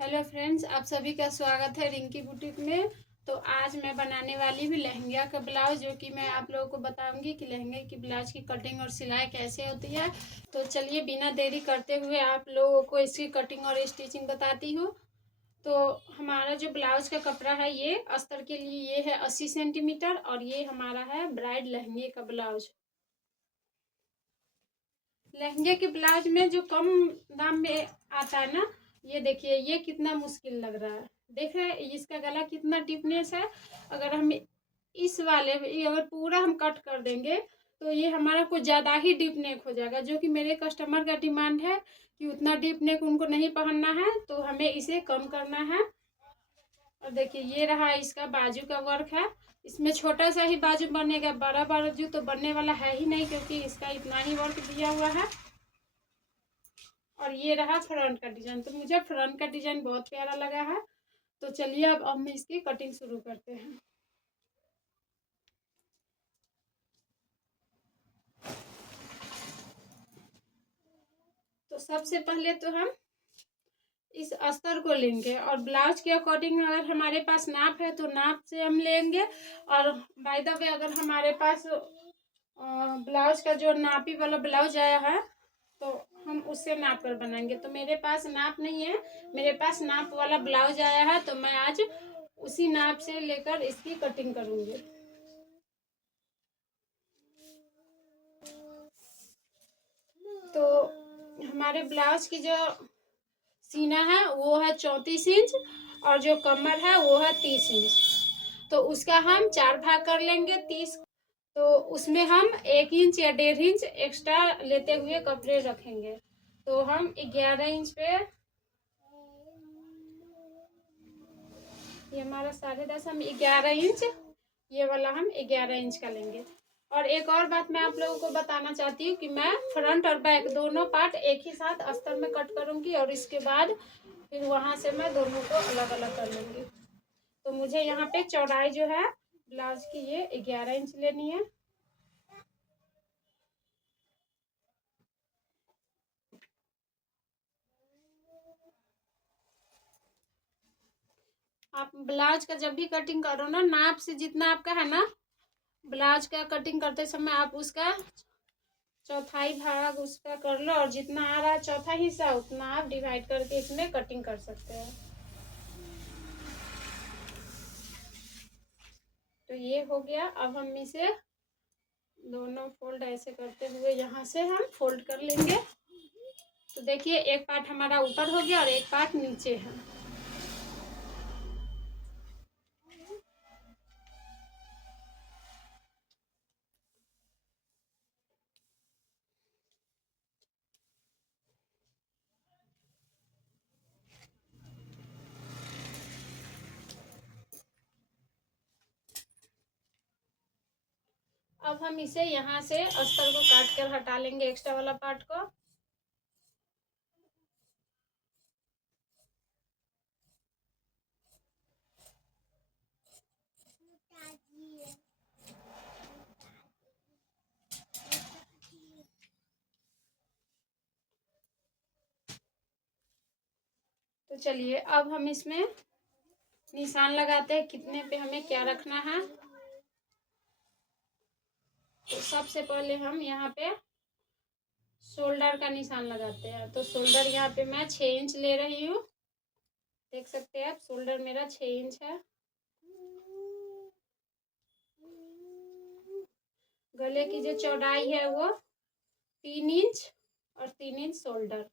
Hello friends, आप सभी का स्वागत है रिंकी बुटीक में। तो आज मैं बनाने वाली हूँ लहंगा का ब्लाउज, जो कि मैं आप लोगों को बताऊंगी कि लहंगे की ब्लाउज की कटिंग और सिलाई कैसे होती है। तो चलिए बिना देरी करते हुए आप लोगों को इसकी कटिंग और स्टिचिंग बताती हूँ। तो हमारा जो ब्लाउज का कपड़ा है, ये अस्तर के लिए ये है 80 सेंटीमीटर और ये हमारा है ब्राइड लहंगे का ब्लाउज। लहंगे के ब्लाउज में जो कम दाम में आता है ना, ये देखिए ये कितना मुश्किल लग रहा है। देख रहे हैं इसका गला कितना डीपनेस है। अगर हम इस वाले अगर पूरा हम कट कर देंगे तो ये हमारा कुछ ज़्यादा ही डीप नेक हो जाएगा, जो कि मेरे कस्टमर का डिमांड है कि उतना डीप नेक उनको नहीं पहनना है, तो हमें इसे कम करना है। और देखिए ये रहा इसका बाजू का वर्क है। इसमें छोटा सा ही बाजू बनेगा, बड़ा बाजू तो बनने वाला है ही नहीं, क्योंकि इसका इतना ही वर्क दिया हुआ है। और ये रहा फ्रंट का डिजाइन। तो मुझे फ्रंट का डिजाइन बहुत प्यारा लगा है। तो चलिए अब हम इसकी कटिंग शुरू करते हैं। तो सबसे पहले तो हम इस अस्तर को लेंगे और ब्लाउज के अकॉर्डिंग अगर हमारे पास नाप है तो नाप से हम लेंगे। और बाय द वे अगर हमारे पास ब्लाउज का जो नापी वाला ब्लाउज आया है तो हम उससे नाप कर बनाएंगे। तो मेरे पास नाप नहीं है, मेरे पास नाप वाला ब्लाउज आया है, तो मैं आज उसी नाप से लेकर इसकी कटिंग करूंगी। तो हमारे ब्लाउज की जो सीना है वो है 34 इंच और जो कमर है वो है 30 इंच। तो उसका हम 4 भाग कर लेंगे 30। तो उसमें हम 1 इंच या 1.5 इंच एक्स्ट्रा लेते हुए कपड़े रखेंगे। तो हम 11 इंच पे, ये हमारा 10.5, हम 11 इंच, ये वाला हम 11 इंच का लेंगे। और एक और बात मैं आप लोगों को बताना चाहती हूँ कि मैं फ्रंट और बैक दोनों पार्ट एक ही साथ अस्तर में कट करूँगी और इसके बाद फिर वहाँ से मैं दोनों को अलग अलग कर लूँगी। तो मुझे यहाँ पे चौड़ाई जो है ब्लाउज की ये 11 इंच लेनी है। आप ब्लाउज का जब भी कटिंग करो ना, नाप से जितना आपका है ना, ब्लाउज का कटिंग करते समय आप उसका चौथाई भाग उसका कर लो और जितना आ रहा है चौथा हिस्सा उतना आप डिवाइड करके इसमें कटिंग कर सकते हैं। तो ये हो गया। अब हम इसे दोनों फोल्ड ऐसे करते हुए यहाँ से हम फोल्ड कर लेंगे। तो देखिए एक पार्ट हमारा ऊपर हो गया और एक पार्ट नीचे है। अब हम इसे यहाँ से अस्तर को काट कर हटा लेंगे, एक्स्ट्रा वाला पार्ट को। तो चलिए अब हम इसमें निशान लगाते हैं कितने पे हमें क्या रखना है। तो सबसे पहले हम यहाँ पे शोल्डर का निशान लगाते हैं। तो शोल्डर यहाँ पे मैं 6 इंच ले रही हूँ। देख सकते हैं आप, शोल्डर मेरा 6 इंच है। गले की जो चौड़ाई है वो 3 इंच और 3 इंच शोल्डर।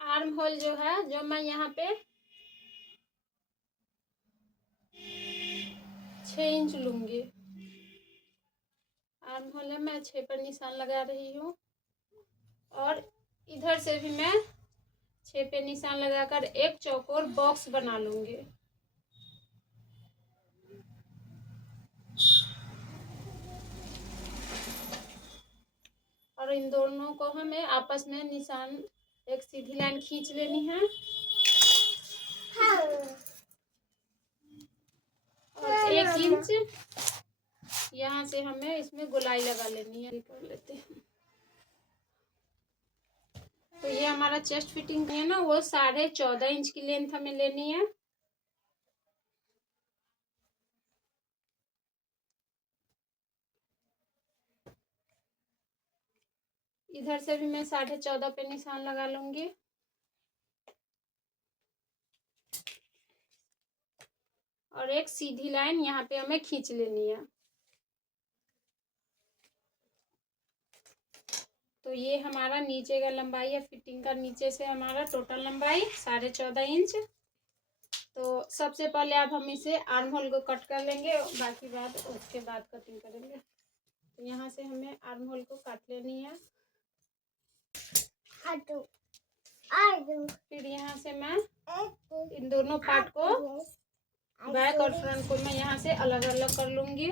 आर्म होल जो है, जो मैं यहाँ पे 6 इंच लूंगी। आर्म होल है, मैं 6 पर निशान लगा रही हूँ और इधर से भी मैं 6 पे निशान लगाकर एक चौकोर बॉक्स बना लूंगी। और इन दोनों को हमें आपस में निशान एक सीधी लाइन खींच लेनी है। और 1 इंच यहाँ से हमें इसमें गोलाई लगा लेनी है, कर लेते हैं। तो ये हमारा चेस्ट फिटिंग है ना, वो 14.5 इंच की लेंथ हमें लेनी है। इधर से भी मैं 14.5 पे निशान लगा लूंगी। और एक सीधी लाइन यहाँ पे हमें खींच लेनी है। तो ये हमारा नीचे का लंबाई है फिटिंग का, नीचे से हमारा टोटल लंबाई 14.5 इंच। तो सबसे पहले आप हम इसे आर्म होल को कट कर लेंगे, बाकी बात उसके बाद कटिंग करेंगे। तो यहाँ से हमें आर्म होल को काट लेनी है। फिर यहाँ से मैं इन दोनों पार्ट को, बैक और फ्रंट को मैं यहाँ से अलग अलग कर लूंगी।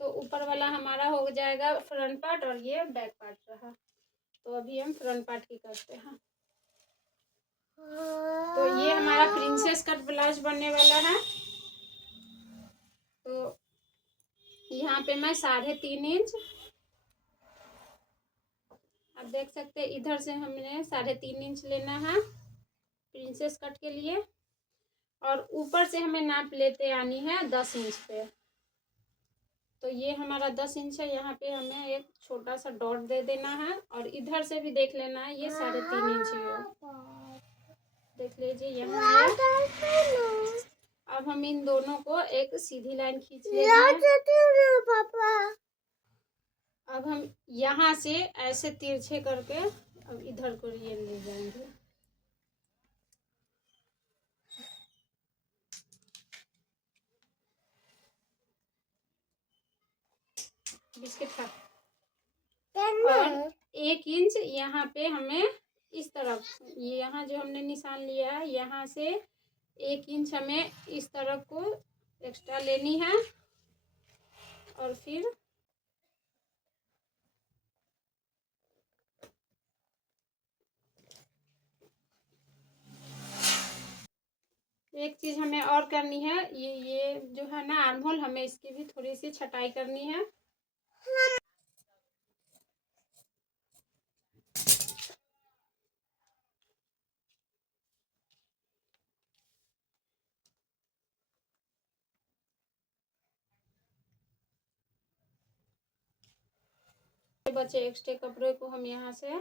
तो ऊपर वाला हमारा हो जाएगा फ्रंट पार्ट और ये बैक पार्ट रहा। तो अभी हम फ्रंट पार्ट की करते हैं। तो ये हमारा प्रिंसेस कट ब्लाउज बनने वाला है। तो यहाँ पे मैं 3.5 इंच, आप देख सकते हैं, इधर से हमने 3.5 इंच लेना है प्रिंसेस कट के लिए। और ऊपर से हमें नाप लेते आनी है 10 इंच पे। तो ये हमारा 10 इंच है, यहाँ पे हमें एक छोटा सा डॉट दे देना है। और इधर से भी देख लेना है, ये 3.5 इंच है, देख लीजिए यहाँ है। अब हम इन दोनों को एक सीधी लाइन खींच लेंगे। अब हम यहाँ से ऐसे तिरछे करके अब इधर को ये ले जाएंगे। बिस्किट खा। और 1 इंच यहाँ पे हमें इस तरफ, ये यहाँ जो हमने निशान लिया है, यहाँ से 1 इंच हमें इस तरफ को एक्स्ट्रा लेनी है। और फिर एक चीज हमें और करनी है, ये जो है ना आर्म होल, हमें इसकी भी थोड़ी सी छटाई करनी है। बचे एक्स्ट्रा कपड़े को हम यहाँ से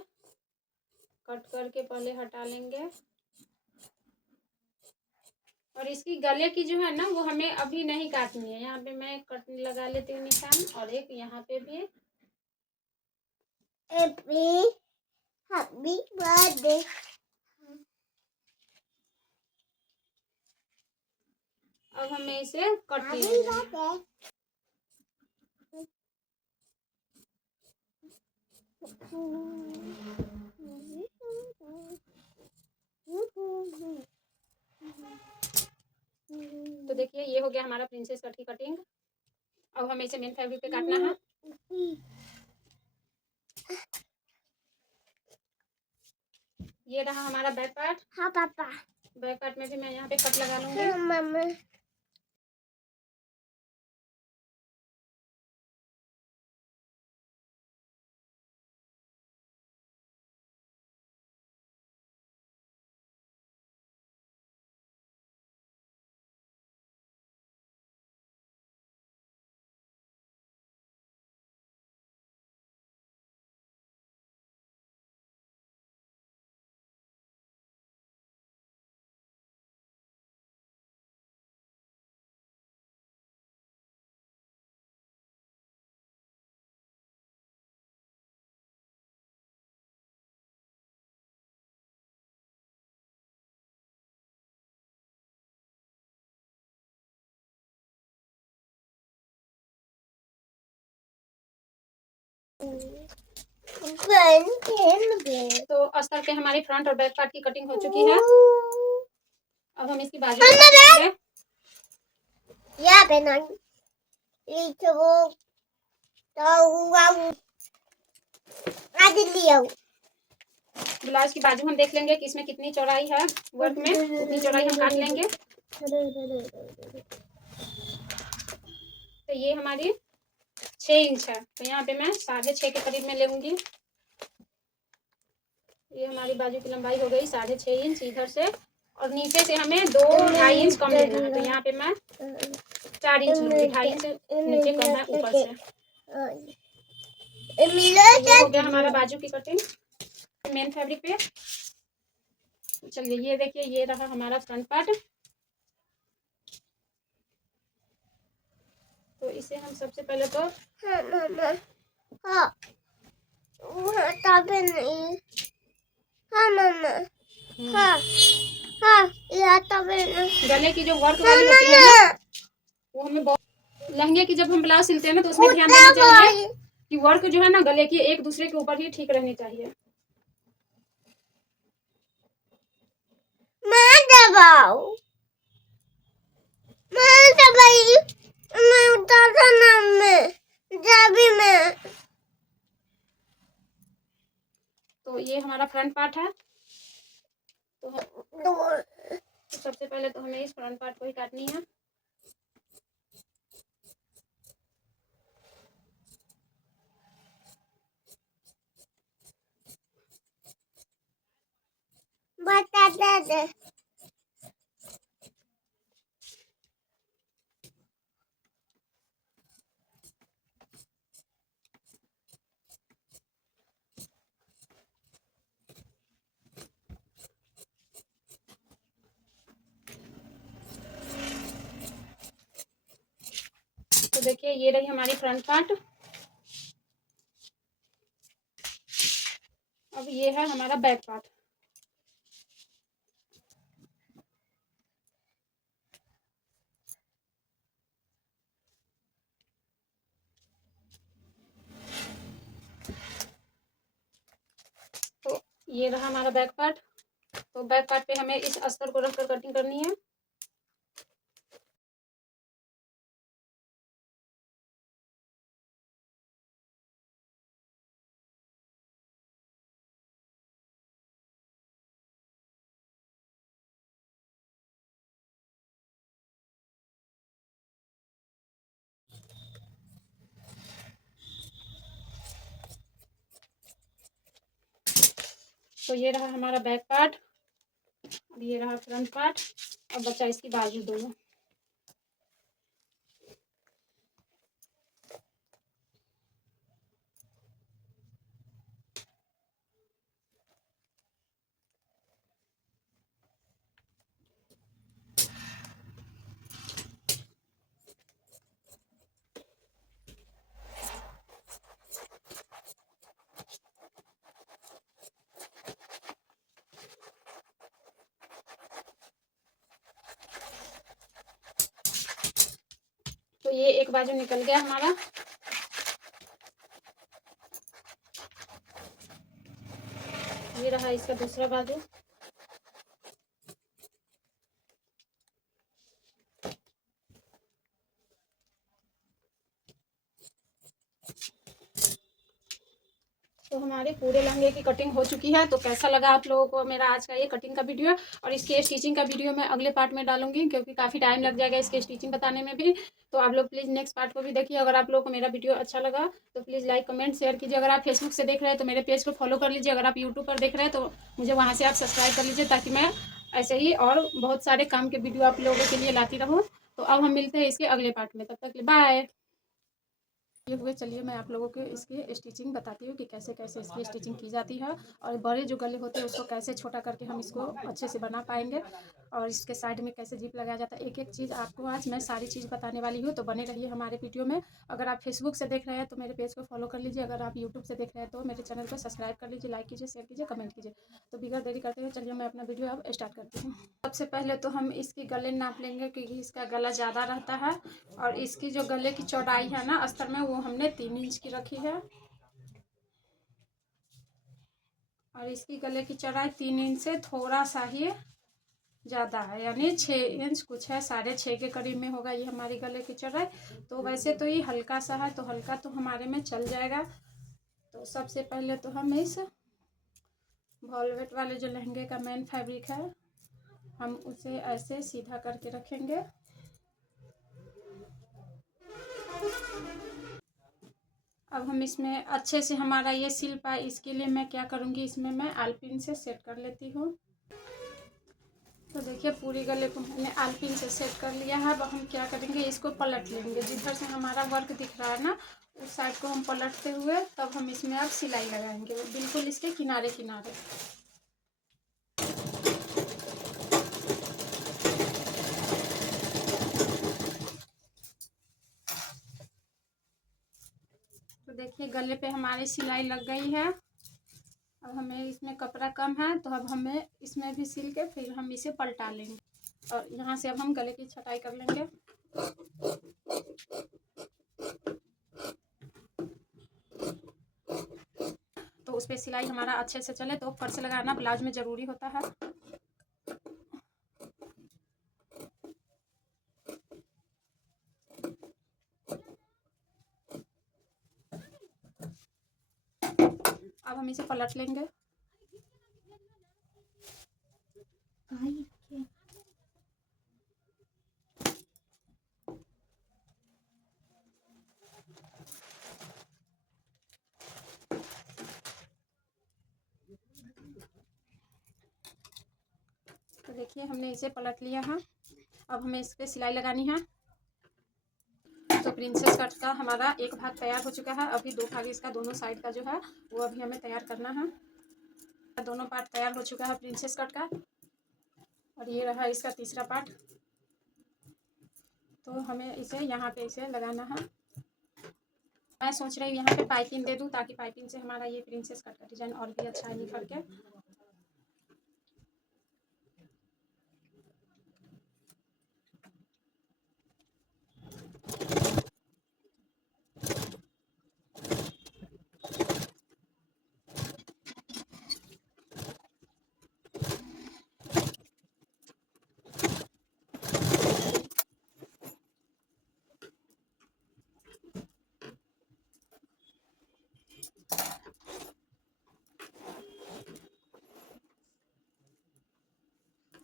कट करके पहले हटा लेंगे। और इसकी गले की जो है ना, वो हमें अभी नहीं काटनी है। यहाँ पे मैं कट लगा लेती हूँ निशान, और एक यहाँ पे भी। Happy birthday. अब हमें इसे कट लेना है। तो देखिए ये हो गया हमारा प्रिंसेस कट की कटिंग। अब हमें इसे मेन फैब्रिक पे काटना है। ये रहा हमारा बैक पार्ट। हाँ पापा, बैक पार्ट में भी मैं यहाँ पे कट लगा लूंगी। मम्मा तो अस्तर पे हमारी फ्रंट और बैक पार्ट की कटिंग हो चुकी है। अब हम इसकी बाजू काटेंगे। ब्लाउज की बाजू हम देख लेंगे कि इसमें कितनी चौड़ाई है, वर्क में उतनी चौड़ाई हम काट लेंगे। तो ये हमारी 6 इंच है, तो यहाँ पे मैं 6.5 के करीब में लेंगी। ये हमारी बाजू की लंबाई हो गई 6.5 इंच इधर से, और नीचे से हमें 2-2.5 इंच कम लेना है, तो यहाँ पे मैं 4 इंच लूँगी। 2.5 इंच नीचे कम है ऊपर से। तो ये हो गया हमारा बाजू की कटिंग मेन फैब्रिक पे। चलिए ये देखिए, ये रहा हमारा फ्रंट पार्ट। तो इसे हम सबसे पहले तो गले की जो वर्क वाली होती है ना, वो हमें बहुत, लहंगे की जब हम ब्लाउज सिलते हैं ना तो उसमें ध्यान देना चाहिए कि वर्क जो है ना गले की एक दूसरे के ऊपर ही ठीक रहनी चाहिए। तो ये हमारा फ्रंट पार्ट है। तो सबसे पहले तो हमें इस फ्रंट पार्ट को ही काटनी है। बता दे। तो देखिए ये रही हमारी फ्रंट पार्ट। अब ये है हमारा बैक पार्ट। तो ये रहा हमारा बैक पार्ट। तो बैक पार्ट पे हमें इस अस्तर को रखकर कटिंग करनी है। तो ये रहा हमारा बैक पार्ट, अब ये रहा फ्रंट पार्ट। अब बचा इसकी बाजू दोनों। तो ये एक बाजू निकल गया हमारा। ये रहा इसका दूसरा बाजू। तो हमारे पूरे लहंगे की कटिंग हो चुकी है। तो कैसा लगा आप लोगों को मेरा आज का ये कटिंग का वीडियो, और इसके स्टिचिंग का वीडियो मैं अगले पार्ट में डालूंगी, क्योंकि काफ़ी टाइम लग जाएगा इसके स्टिचिंग बताने में भी। तो आप लोग प्लीज़ नेक्स्ट पार्ट को भी देखिए। अगर आप लोगों को मेरा वीडियो अच्छा लगा तो प्लीज़ लाइक कमेंट शेयर कीजिए। अगर आप फेसबुक से देख रहे हैं तो मेरे पेज को फॉलो कर लीजिए। अगर आप यूट्यूब पर देख रहे हैं तो मुझे वहाँ से आप सब्सक्राइब कर लीजिए, ताकि मैं ऐसे ही और बहुत सारे काम के वीडियो आप लोगों के लिए लाती रहूँ। तो अब हम मिलते हैं इसके अगले पार्ट में, तब तक बाय। ये हुए, चलिए मैं आप लोगों को इसकी स्टिचिंग बताती हूँ कि कैसे कैसे इसकी स्टिचिंग की जाती है, और बड़े जो गले होते हैं उसको कैसे छोटा करके हम इसको अच्छे से बना पाएंगे, और इसके साइड में कैसे जिप लगाया जाता है। एक एक चीज़ आपको आज मैं सारी चीज़ बताने वाली हूँ। तो बने रहिए हमारे वीडियो में। अगर आप फेसबुक से देख रहे हैं तो मेरे पेज को फॉलो कर लीजिए। अगर आप यूट्यूब से देख रहे हैं तो मेरे चैनल को सब्सक्राइब कर लीजिए, लाइक कीजिए, शेयर कीजिए, कमेंट कीजिए। तो बिना देरी करते हुए चलिए मैं अपना वीडियो अब स्टार्ट करती हूँ। सबसे पहले तो हम इसकी गले नाप लेंगे, क्योंकि इसका गला ज़्यादा रहता है, और इसकी जो गले की चौड़ाई है ना अस्तर में, वो हमने 3 इंच की रखी है, और इसकी गले की चौड़ाई 3 इंच से थोड़ा सा ही ज़्यादा है, यानी 6 इंच कुछ है, 6.5 के करीब में होगा ये हमारी गले की चौड़ाई। तो वैसे तो ये हल्का सा है, तो हल्का तो हमारे में चल जाएगा। तो सबसे पहले तो हम इस वॉलवेट वाले जो लहंगे का मेन फैब्रिक है, हम उसे ऐसे सीधा करके रखेंगे। अब हम इसमें अच्छे से हमारा ये सिल पाए, इसके लिए मैं क्या करूँगी, इसमें मैं आलपिन से सेट कर लेती हूँ। तो देखिए पूरी गले को मैंने आलपिन से सेट कर लिया है। अब हम क्या करेंगे, इसको पलट लेंगे। जिधर से हमारा वर्क दिख रहा है ना, उस साइड को हम पलटते हुए तब हम इसमें अब सिलाई लगाएंगे, बिल्कुल इसके किनारे किनारे। तो देखिए गले पे हमारी सिलाई लग गई है। अब हमें इसमें कपड़ा कम है, तो अब हमें इसमें भी सिल के फिर हम इसे पलटा लेंगे और यहाँ से अब हम गले की छटाई कर लेंगे। तो उस पर सिलाई हमारा अच्छे से चले तो फर्श लगाना ब्लाउज में ज़रूरी होता है। अब हम इसे पलट लेंगे। तो देखिए हमने इसे पलट लिया है। अब हमें इस पर सिलाई लगानी है। तो प्रिंसेस कट का हमारा एक भाग तैयार हो चुका है। अभी दो भाग इसका दोनों साइड का जो है वो अभी हमें तैयार करना है। दोनों पार्ट तैयार हो चुका है प्रिंसेस कट का, और ये रहा इसका तीसरा पार्ट। तो हमें इसे यहाँ पे इसे लगाना है। मैं सोच रही हूँ यहाँ पे पाइपिंग दे दूँ, ताकि पाइपिंग से हमारा ये प्रिंसेस कट का डिजाइन और भी अच्छा निखर के।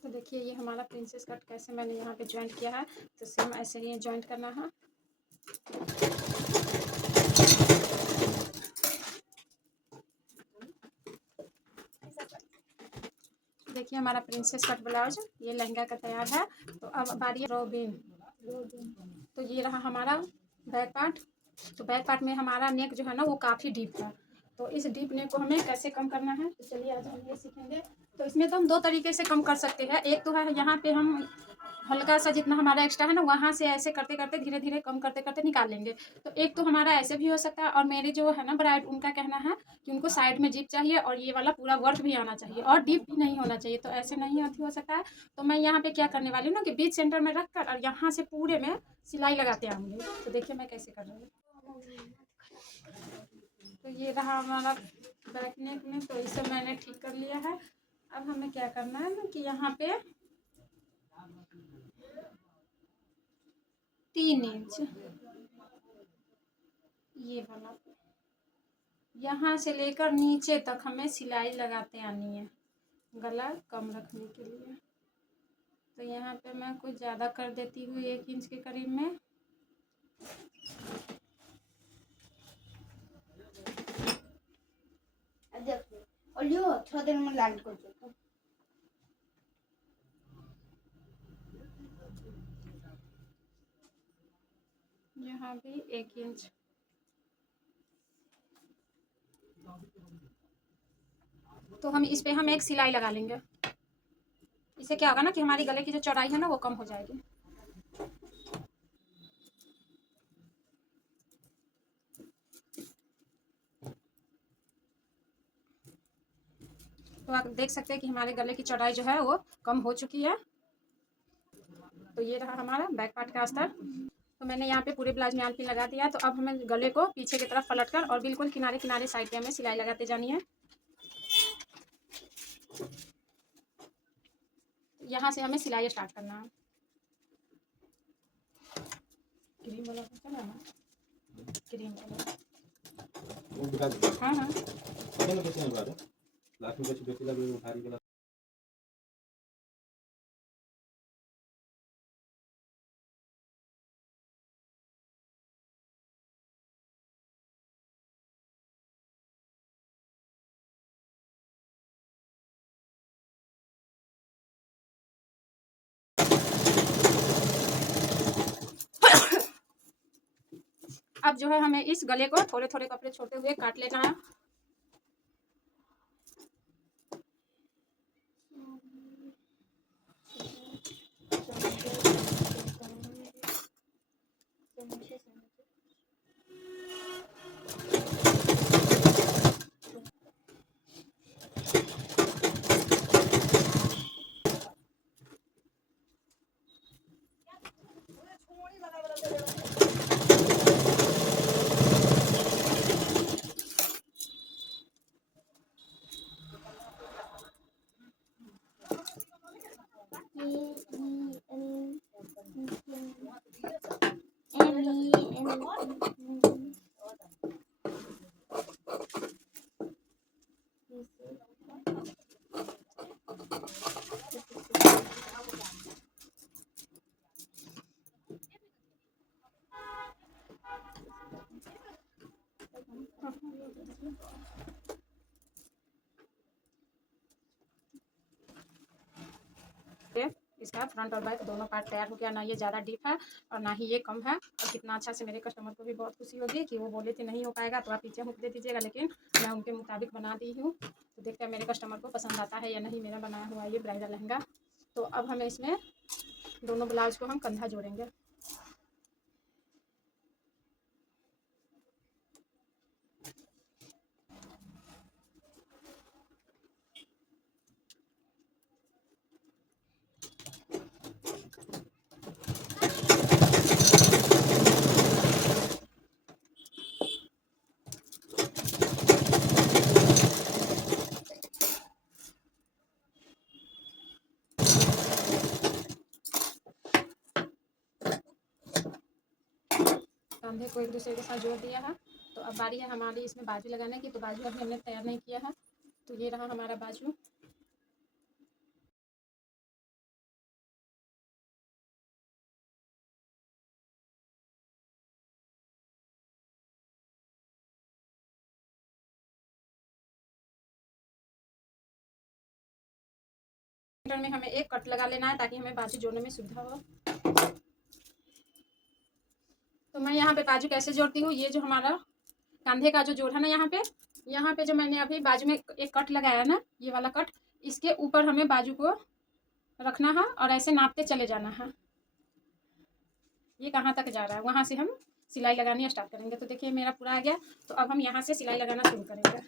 तो देखिए ये हमारा प्रिंसेस कट कैसे मैंने यहाँ पे ज्वाइंट किया है, तो सेम ऐसे ही ज्वाइंट करना है। देखिए हमारा प्रिंसेस कट ब्लाउज ये लहंगा का तैयार है। तो अब बारी रोबिन। तो ये रहा हमारा बैक पार्ट। तो बैक पार्ट में हमारा नेक जो है ना वो काफ़ी डीप है। तो इस डीप नेक को हमें कैसे कम करना है, तो चलिए आज हम ये सीखेंगे। तो इसमें तो हम दो तरीके से कम कर सकते हैं। एक तो है यहाँ पे हम हल्का सा जितना हमारा एक्स्ट्रा है ना, वहाँ से ऐसे करते करते धीरे धीरे कम करते करते निकाल लेंगे। तो एक तो हमारा ऐसे भी हो सकता है, और मेरे जो है ना ब्राइड, उनका कहना है कि उनको साइड में जिप चाहिए और ये वाला पूरा वर्क भी आना चाहिए और डीप भी नहीं होना चाहिए। तो ऐसे नहीं हो सकता है। तो मैं यहाँ पे क्या करने वाली हूँ ना, कि बीच सेंटर में रख कर और यहाँ से पूरे में सिलाई लगाते आऊँगी। तो देखिए मैं कैसे कर रही हूँ। तो ये रहा हमारा बैक नेक में, तो इसे मैंने ठीक कर लिया है। अब हमें क्या करना है ना, कि यहाँ पे 3 इंच ये वाला, यहाँ से लेकर नीचे तक हमें सिलाई लगाते आनी है, गला कम रखने के लिए। तो यहाँ पे मैं कुछ ज़्यादा कर देती हूँ, 1 इंच के करीब में। यहाँ भी 1 इंच। तो हम इस पे हम एक सिलाई लगा लेंगे। इससे क्या होगा ना, कि हमारी गले की जो चौड़ाई है ना वो कम हो जाएगी। तो आप देख सकते हैं कि हमारे गले की चौड़ाई जो है वो कम हो चुकी है। तो ये रहा हमारा बैक पार्ट का अस्तर। तो मैंने यहाँ पे पूरे ब्लाउज में आलपीन लगा दिया। तो अब हमें गले को पीछे की तरफ पलट कर और बिल्कुल किनारे किनारे साइड पे हमें सिलाई लगाते जानी है। यहाँ से हमें सिलाई स्टार्ट करना है। क्रीम वाला चला ना, क्रीम वाला। हाँ हाँ। अब जो है हमें इस गले को थोड़े थोड़े कपड़े छोटे हुए काट लेना है। इसका फ्रंट और बैक दोनों पार्ट तैयार हो गया। ना ये ज़्यादा डीप है और ना ही ये कम है। और कितना अच्छा से मेरे कस्टमर को भी बहुत खुशी होगी कि वो बोले थे नहीं हो पाएगा तो आप पीछे हुक दे दीजिएगा, लेकिन मैं उनके मुताबिक बना दी हूँ। तो देखते हैं मेरे कस्टमर को पसंद आता है या नहीं मेरा बनाया हुआ ये ब्राइडल लहंगा। तो अब हमें इसमें दोनों ब्लाउज को हम कंधा जोड़ेंगे। कंधे को एक दूसरे के साथ जोड़ दिया है। तो अब बारी है हमारी इसमें बाजू लगाने की। तो बाजू अभी हमने तैयार नहीं किया है। तो ये रहा हमारा बाजू। सेंटर में हमें एक कट लगा लेना है ताकि हमें बाजू जोड़ने में सुविधा हो। तो मैं यहाँ पे बाजू कैसे जोड़ती हूँ, ये जो हमारा कंधे का जो जोड़ है ना, यहाँ पे जो मैंने अभी बाजू में एक कट लगाया ना, ये वाला कट, इसके ऊपर हमें बाजू को रखना है और ऐसे नापते चले जाना है। ये कहाँ तक जा रहा है वहाँ से हम सिलाई लगानी स्टार्ट करेंगे। तो देखिए मेरा पूरा आ गया। तो अब हम यहाँ से सिलाई लगाना शुरू करेंगे।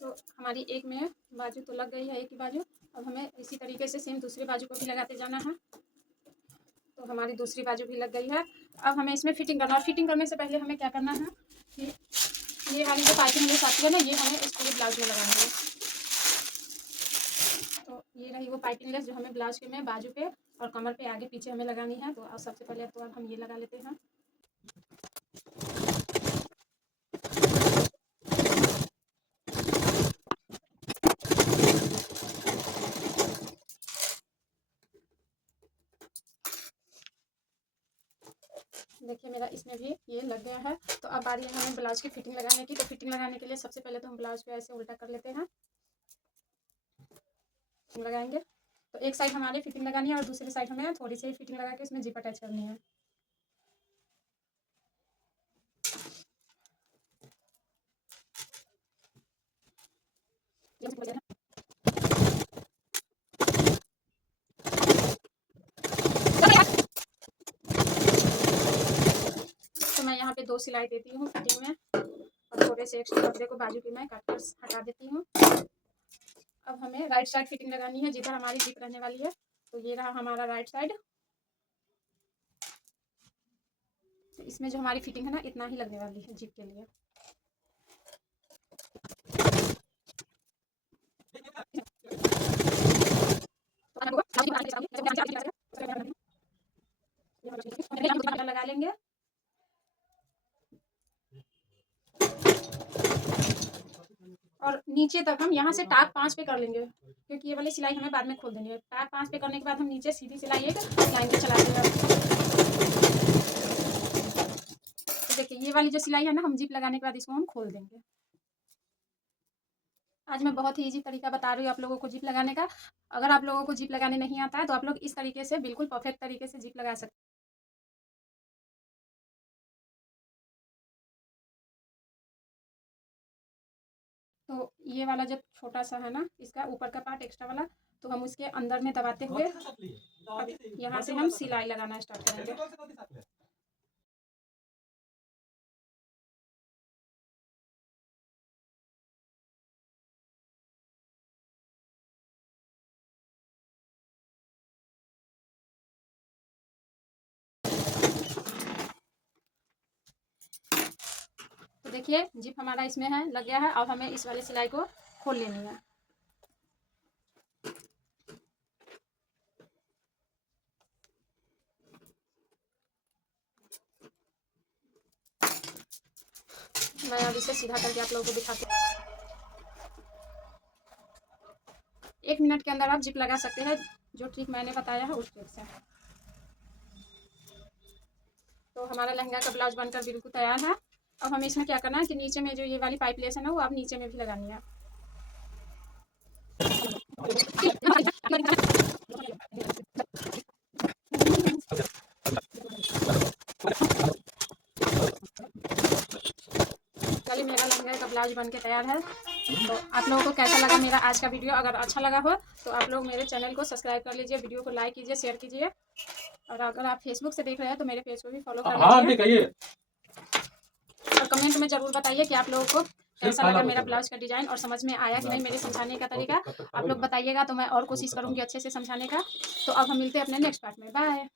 तो हमारी एक में बाजू तो लग गई है, एक ही बाजू। अब हमें इसी तरीके से सेम दूसरी बाजू को भी लगाते जाना है। तो हमारी दूसरी बाजू भी लग गई है। अब हमें इसमें फिटिंग करना है। और फिटिंग करने से पहले हमें क्या करना है कि ये वाली जो पाइपिंग लेस आती है ना, ये हमें इस पूरे ब्लाउज में लगानी है। तो ये रही वो पाइपिंग लेस जो हमें ब्लाउज के में बाजू पे और कमर पे आगे पीछे हमें लगानी है। तो सबसे पहले तो अब हम ये लगा लेते हैं। देखिए मेरा इसमें भी ये लग गया है। तो अब बारी है हमें ब्लाउज की फिटिंग लगाने की। तो फिटिंग लगाने के लिए सबसे पहले तो हम ब्लाउज को ऐसे उल्टा कर लेते हैं, लगाएंगे। तो एक साइड हमारी फिटिंग लगानी है और दूसरी साइड हमें थोड़ी सी फिटिंग लगा के उसमें जिप अटैच करनी है। तो मैं यहाँ पे 2 सिलाई देती हूँ फिटिंग में और थोड़े से एक्स्ट्रा कपड़े को बाजू की मैं काट कर हटा देती हूँ। अब हमें राइट साइड फिटिंग लगानी है जिधर हमारी जिप रहने वाली है। तो ये रहा हमारा राइट साइड। तो इसमें जो हमारी फिटिंग है ना, इतना ही लगने वाली है जिप के लिए। लगा लेंगे। और नीचे तक हम यहाँ से टाक 5 पे कर लेंगे, क्योंकि ये वाली सिलाई हमें बाद में खोल देनी है। टाक 5 पे करने के बाद हम नीचे सीधी सिलाई एक लाइन पे चला देंगे। तो देखिए ये वाली जो सिलाई है ना, हम जिप लगाने के बाद इसको हम खोल देंगे। आज मैं बहुत ही ईजी तरीका बता रही हूँ आप लोगों को जिप लगाने का। अगर आप लोगों को जिप लगाने नहीं आता है तो आप लोग इस तरीके से बिल्कुल परफेक्ट तरीके से जिप लगा सकते हैं। तो ये वाला जब छोटा सा है ना, इसका ऊपर का पार्ट एक्स्ट्रा वाला, तो हम उसके अंदर में दबाते हुए अब यहाँ से हम सिलाई लगाना स्टार्ट करेंगे। तो देखिए जिप हमारा इसमें है, लग गया है। अब हमें इस वाली सिलाई को खोल लेनी है। मैं अब इसे सीधा करके आप लोगों को दिखाती हूँ। 1 मिनट के अंदर आप जिप लगा सकते हैं, जो ट्रिक मैंने बताया है उस ट्रिक से। तो हमारा लहंगा का ब्लाउज बनकर बिल्कुल तैयार है। अब हमें इसमें क्या करना है कि नीचे में जो ये वाली पाइप लेस है ना, वो आप नीचे में भी लगानी है। चलिए मेरा लहंगा का ब्लाउज बन के तैयार है। तो आप लोगों को कैसा लगा मेरा आज का वीडियो? अगर अच्छा लगा हो तो आप लोग मेरे चैनल को सब्सक्राइब कर लीजिए, वीडियो को लाइक कीजिए, शेयर कीजिए। और अगर आप फेसबुक से देख रहे हैं तो मेरे पेज को भी फॉलो कर लीजिए। और कमेंट में ज़रूर बताइए कि आप लोगों को कैसा लगा मेरा ब्लाउज का डिज़ाइन और समझ में आया कि नहीं मेरे समझाने का तरीका। आप लोग बताइएगा तो मैं और कोशिश करूँगी अच्छे से समझाने का। तो अब हम मिलते हैं अपने नेक्स्ट पार्ट में। बाय।